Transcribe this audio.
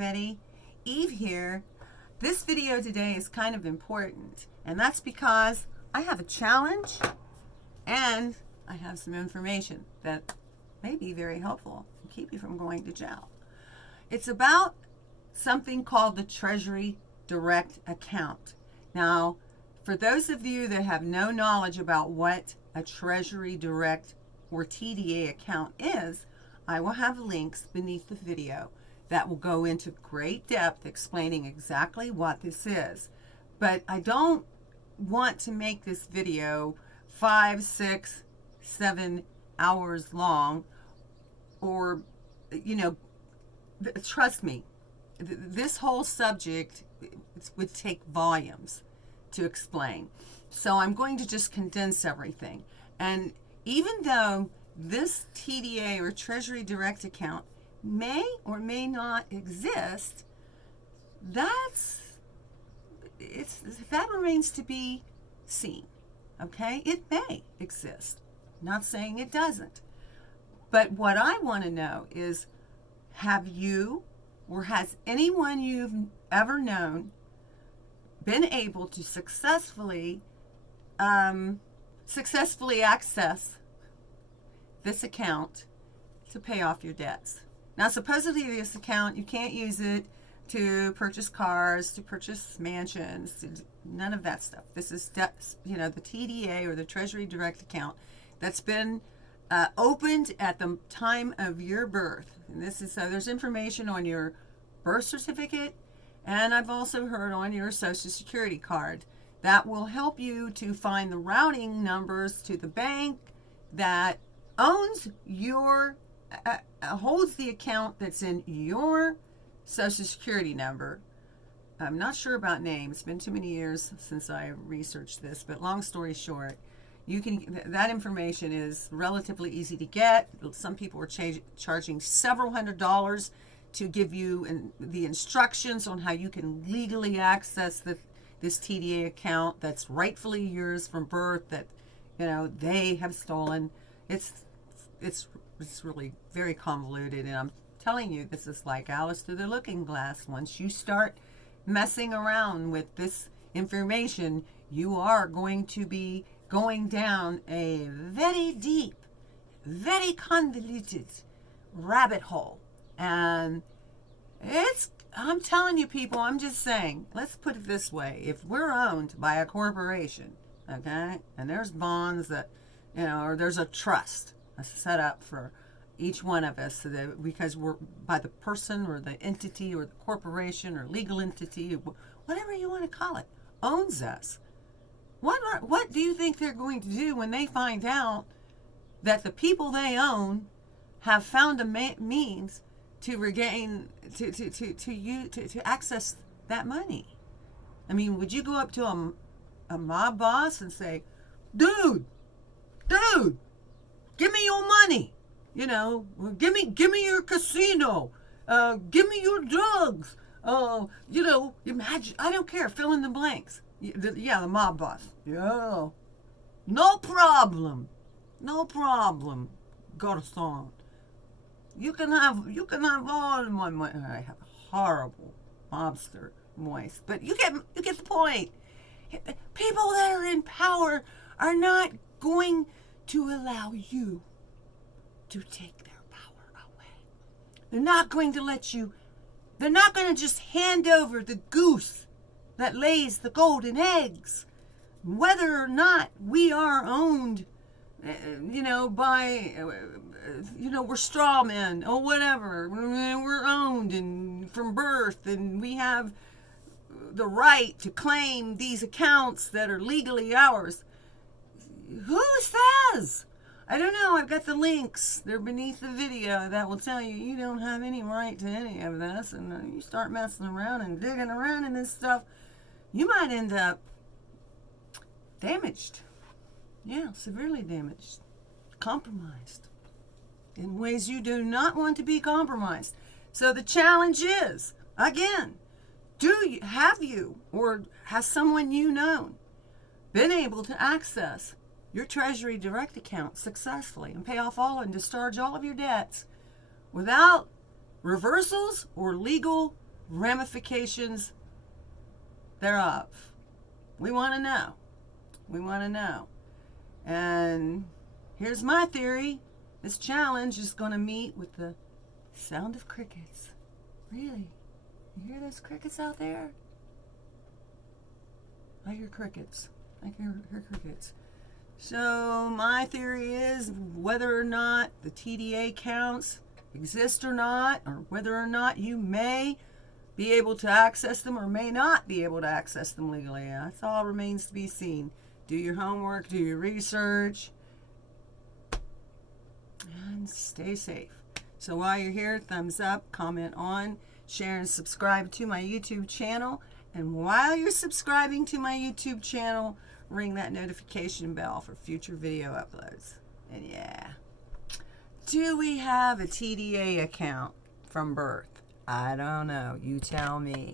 Ready? Eve here. This video today is kind of important, and that's because I have a challenge and I have some information that may be very helpful and keep you from going to jail. It's about something called the Treasury Direct Account. Now, for those of you that have no knowledge about what a Treasury Direct or TDA account is, I will have links beneath the video that will go into great depth explaining exactly what this is. But I don't want to make this video 5, 6, 7 hours long, or, trust me, this whole subject would take volumes to explain. So I'm going to just condense everything. And even though this TDA or Treasury Direct Account may or may not exist, that remains to be seen. Okay, it may exist. Not saying it doesn't. But what I want to know is, have you or has anyone you've ever known been able to successfully access this account to pay off your debts? Now, supposedly this account, you can't use it to purchase cars, to purchase mansions, none of that stuff. This is, the TDA or the Treasury Direct Account that's been opened at the time of your birth. And this is, there's information on your birth certificate, and I've also heard on your Social Security card that will help you to find the routing numbers to the bank that owns your holds the account that's in your Social Security number. I'm not sure about names. It's been too many years since I researched this, but long story short, that information is relatively easy to get. Some people are charging several $100s to give you the instructions on how you can legally access this TDA account that's rightfully yours from birth, that they have stolen. It's really very convoluted, and I'm telling you, this is like Alice through the Looking Glass. Once you start messing around with this information, you are going to be going down a very deep, very convoluted rabbit hole. And I'm telling you, people, I'm just saying, let's put it this way. If we're owned by a corporation, okay, and there's bonds that, or there's a trust set up for each one of us, so that because we're by the person or the entity or the corporation or legal entity, whatever you want to call it, owns us. What do you think they're going to do when they find out that the people they own have found a means to regain to access that money? I mean, would you go up to a mob boss and say, dude, give me your money, give me your casino, give me your drugs, imagine, I don't care, fill in the blanks. The mob boss. Yeah, no problem, garçon. You can have all my money. I have a horrible mobster voice, but you get the point. People that are in power are not going to allow you to take their power away. They're not going to let you. They're not going to just hand over the goose that lays the golden eggs. Whether or not we are owned, by, we're strawmen or whatever. We're owned and from birth, and we have the right to claim these accounts that are legally ours. Who says? I don't know. I've got the links. They're beneath the video that will tell you you don't have any right to any of this. And you start messing around and digging around in this stuff, you might end up damaged. Yeah, severely damaged. Compromised. In ways you do not want to be compromised. So the challenge is, again, have you or has someone you known been able to access your Treasury Direct Account successfully and pay off all and discharge all of your debts without reversals or legal ramifications thereof. We want to know. We want to know. And here's my theory. This challenge is going to meet with the sound of crickets. Really? You hear those crickets out there? I hear crickets. I hear crickets. So my theory is whether or not the TDA counts exist or not, or whether or not you may be able to access them or may not be able to access them legally. That's all remains to be seen. Do your homework, do your research, and stay safe. So while you're here, thumbs up, comment on, share, and subscribe to my YouTube channel. And while you're subscribing to my YouTube channel, ring that notification bell for future video uploads. And yeah, do we have a TDA account from birth? I don't know. You tell me.